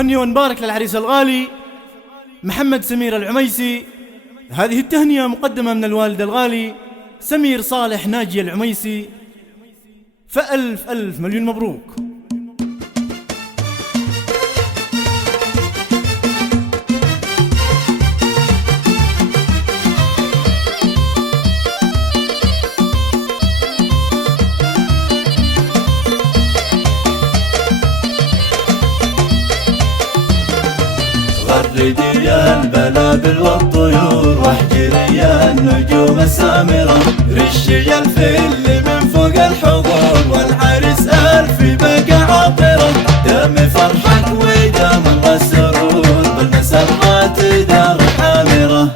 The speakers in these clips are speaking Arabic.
نهني ونبارك للعريس الغالي محمد سمير العميسي. هذه التهنئة مقدمة من الوالد الغالي سمير صالح ناجي العميسي، فألف ألف مليون مبروك. غردي يا البلابل والطيور واحجري يا النجوم السامرة، رشي الفل من فوق الحضور والعرس ألف بقى عطرة، دام فرحك ودام السرور بالمسرات دار حامرة.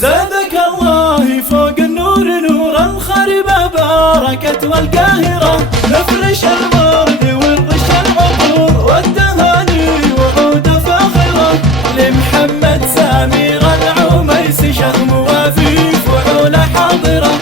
زادك الله فوق النور نور الخربة باركة والقاهرة، نفرش الورد ونغش العطور والتهاني وعود فاخرة، لمحمد سمير العميسي شهم وفيف وعولة حاضرة،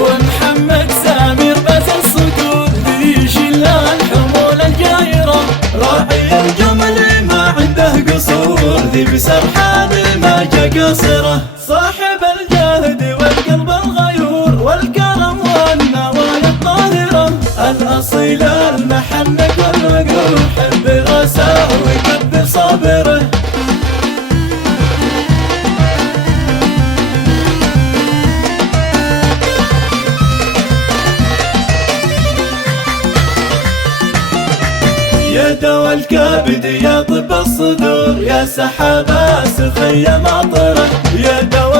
ومحمد سمير بس الصدور ذي شل الحمول الجايرة، راعي الجمل ما عنده قصور ذي بسرحان ما جا قصره، صاحب الجهد والقلب الغيور والكرم والنوايا الطاهرة، الأصيل المحنك والوقور حب راسه ويكبر صابره. يا دوا الكبد يا طب الصدور يا سحابة سخية مطرة، يا دوا